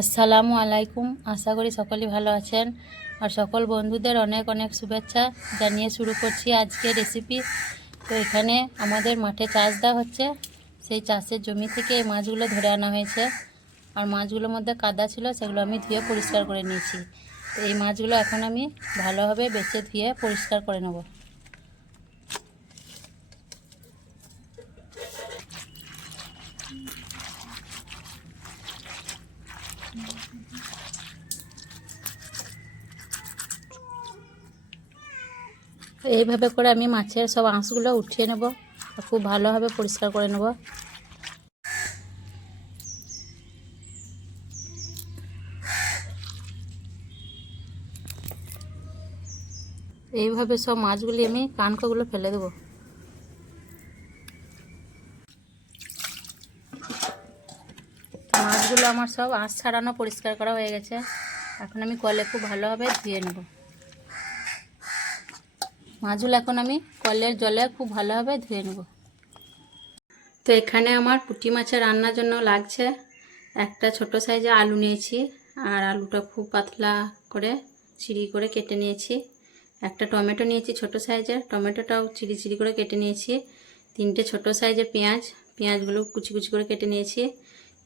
আসসালামু আলাইকুম। আশা করি সকলেই ভালো আছেন আর সকল বন্ধুদের অনেক অনেক শুভেচ্ছা জানিয়ে শুরু করছি আজকের রেসিপি। তো এখানে আমাদের মাঠে চাষ দেওয়া হচ্ছে, সেই চাষের জমি থেকে এই মাছগুলো ধরে আনা হয়েছে। আর মাছগুলোর মধ্যে কাদা ছিল, সেগুলো আমি ধুয়ে পরিষ্কার করে নিয়েছি। তো এই মাছগুলো এখন আমি ভালোভাবে বেছে ধুয়ে পরিষ্কার করে নেব। এইভাবে করে আমি মাছের সব আঁশগুলো উঠিয়ে নেব আর খুব ভালোভাবে পরিষ্কার করে নেব। এইভাবে সব মাছগুলি আমি কানকোগুলো ফেলে দেবো। মাছগুলো আমার সব আঁশ ছাড়ানো পরিষ্কার করা হয়ে গেছে। এখন আমি কলে খুব ভালোভাবে ধুয়ে নেব মাছগুলো। এখন আমি কলের জলে খুব ভালোভাবে ধুয়ে নেব। তো এখানে আমার পুঁটি মাছের রান্নার জন্য লাগছে একটা ছোট সাইজের আলু নিয়েছি, আর আলুটা খুব পাতলা করে চিড়ি করে কেটে নিয়েছি। একটা টমেটো নিয়েছি ছোট সাইজের, টমেটোটাও চিড়ি চিড়ি করে কেটে নিয়েছি। তিনটে ছোট সাইজের পেঁয়াজ, পেঁয়াজগুলো কুচি কুচি করে কেটে নিয়েছি।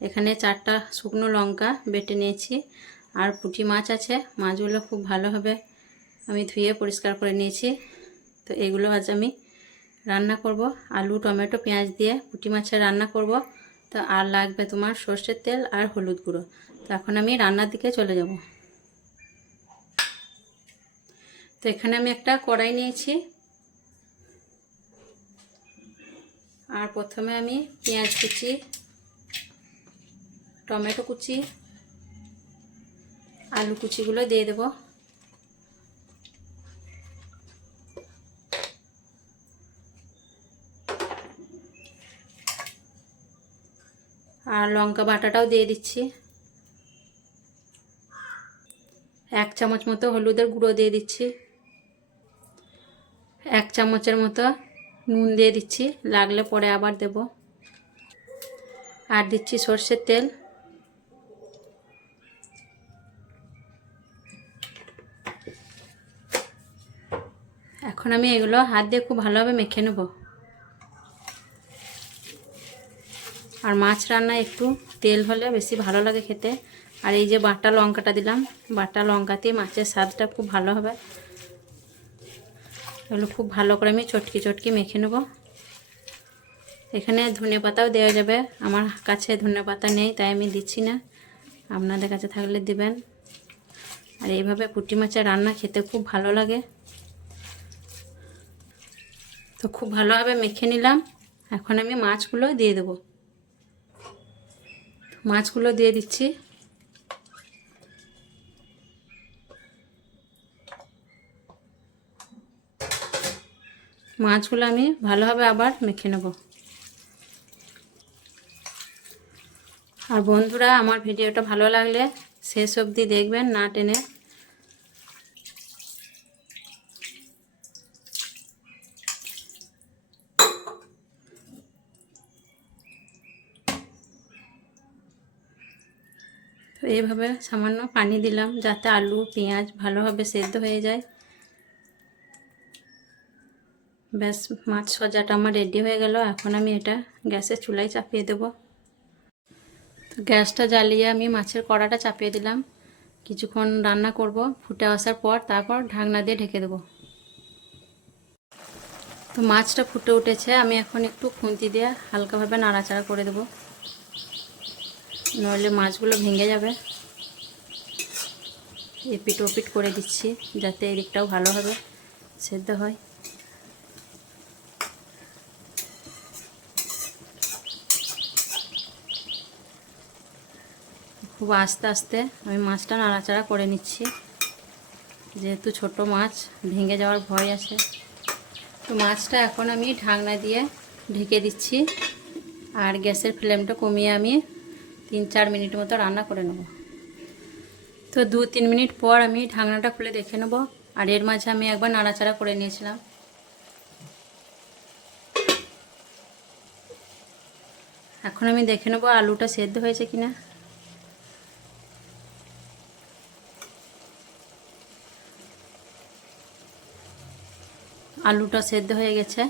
এখানে 4টা শুকনো লঙ্কা বেটে নিয়েছি। আর পুঁটি মাছ আছে, মাছগুলো খুব ভালোভাবে আমি ধুয়ে পরিষ্কার করে নিয়েছি। তো এগুলো আজ আমি রান্না করব, আলু টমেটো পেঁয়াজ দিয়ে পুঁটি মাছের রান্না করব। তো আর লাগবে তোমার সর্ষের তেল আর হলুদ গুঁড়ো। তো এখন আমি রান্নার দিকে চলে যাব। তো এখানে আমি একটা কড়াই নিয়েছি, আর প্রথমে আমি পেঁয়াজ কুচি, টমেটো কুচি, আলু কুচিগুলো দিয়ে দেব। আর লঙ্কা বাটাটাও দিয়ে দিচ্ছি। 1 চামচ মতো হলুদের গুঁড়ো দিয়ে দিচ্ছি। 1 চামচের মতো নুন দিয়ে দিচ্ছি, লাগলে পরে আবার দেব। আর দিচ্ছি সর্ষের তেল। এখন আমি এগুলো হাত দিয়ে খুব ভালোভাবে মেখে নেব। আর মাছ রান্নায় একটু তেল হলে বেশি ভালো লাগে খেতে। আর এই যে বাটা লঙ্কাটা দিলাম, বাটা লঙ্কাতেই মাছের স্বাদটা খুব ভালো হবে। এগুলো খুব ভালো করে আমি চটকি চটকি মেখে নেব। এখানে ধনে পাতাও দেওয়া যাবে, আমার কাছে ধনে পাতা নেই তাই আমি দিচ্ছি না, আপনাদের কাছে থাকলে দিবেন। আর এইভাবে পুঁটি মাছের রান্না খেতে খুব ভালো লাগে। তো খুব ভালোভাবে মেখে নিলাম। এখন আমি মাছগুলো দিয়ে দেব। মাছগুলো দিয়ে দিচ্ছি। মাছগুলো আমি ভালোভাবে আবার মেখে নেব। আর বন্ধুরা, আমার ভিডিওটা ভালো লাগলে শেষ অবধি দেখবেন, না টেনে। তো এইভাবে সামান্য পানি দিলাম যাতে আলু পেঁয়াজ ভালোভাবে সেদ্ধ হয়ে যায়। ব্যাস, মাছ সজাটা আমার রেডি হয়ে গেল। এখন আমি এটা গ্যাসের চুলায় চাপিয়ে দেব। তো গ্যাসটা জ্বালিয়ে আমি মাছের কড়াটা চাপিয়ে দিলাম। কিছুক্ষণ রান্না করব, ফুটে আসার পর তারপর ঢাকনা দিয়ে ঢেকে দেব। তো মাছটা ফুটে উঠেছে, আমি এখন একটু খুন্তি দিয়ে হালকাভাবে নাড়াচাড়া করে দেব, নইলে মাছগুলো ভেঙে যাবে। এপিট ওপিট করে দিচ্ছি যাতে এদিকটাও ভালোভাবে সেদ্ধ হয়। খুব আস্তে আস্তে আমি মাছটা নাড়াচাড়া করে নিচ্ছি, যেহেতু ছোট মাছ ভেঙে যাওয়ার ভয় আছে। তো মাছটা এখন আমি ঢাকনা দিয়ে ঢেকে দিচ্ছি, আর গ্যাসের ফ্লেমটা কমিয়ে আমি 3-4 মিনিট মতো রান্না করে নেব। তো 2-3 মিনিট পর আমি ঢাকনাটা খুলে দেখে নেব। আর এর মাঝে আমি একবার নাড়াচাড়া করে নিয়েছিলাম। এখন আমি দেখে নেব আলুটা সেদ্ধ হয়েছে কিনা। আলুটা সেদ্ধ হয়ে গেছে।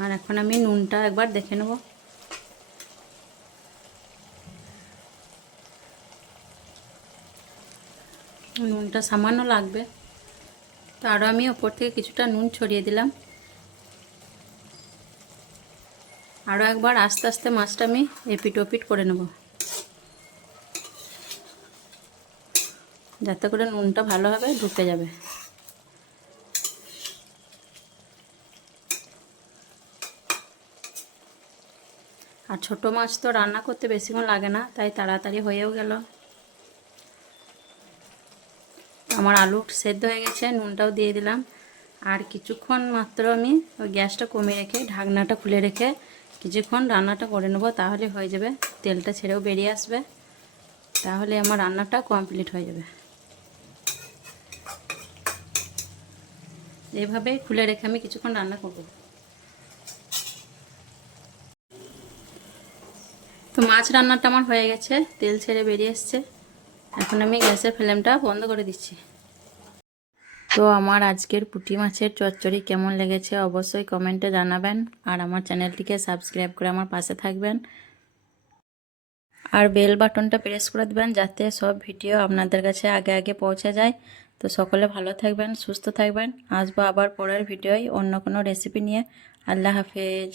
আর এখন আমি নুনটা একবার দেখে নেব। নুনটা সামান্য লাগবে, তো আরও আমি ওপর থেকে কিছুটা নুন ছড়িয়ে দিলাম। আরও একবার আস্তে আস্তে মাছটা আমি এপিট ওপিট করে নেব, যাতে করে নুনটা ভালোভাবে ঢুকে যাবে। আর ছোটো মাছ তো রান্না করতে বেশিক্ষণ লাগে না, তাই তাড়াতাড়ি হয়েও গেল। আমার আলু সেদ্ধ হয়ে গেছে, নুনটাও দিয়ে দিলাম। আর কিছুক্ষণ মাত্র আমি ওই গ্যাসটা কমিয়ে রেখে ঢাকনাটা খুলে রেখে কিছুক্ষণ রান্নাটা করে নেব, তাহলে হয়ে যাবে। তেলটা ছেড়েও বেরিয়ে আসবে, তাহলে আমার রান্নাটা কমপ্লিট হয়ে যাবে। এইভাবে খুলে রেখে আমি কিছুক্ষণ রান্না করব। তো মাছ রান্নাটা আমার হয়ে গেছে, তেল ছেড়ে বেরিয়ে এসছে। এখন আমি গ্যাসের ফ্লেমটা বন্ধ করে দিচ্ছি। তো আমার আজকের পুঁটি মাছের চচ্চড়ি কেমন লেগেছে অবশ্যই কমেন্টে জানাবেন, আর আমার চ্যানেলটিকে সাবস্ক্রাইব করে আমার পাশে থাকবেন, আর বেল বাটনটা প্রেস করে দেবেন যাতে সব ভিডিও আপনাদের কাছে আগে আগে পৌঁছে যায়। তো সকলে ভালো থাকবেন, সুস্থ থাকবেন। আসবো আবার পরের ভিডিওয় অন্য কোনো রেসিপি নিয়ে। আল্লাহ হাফেজ।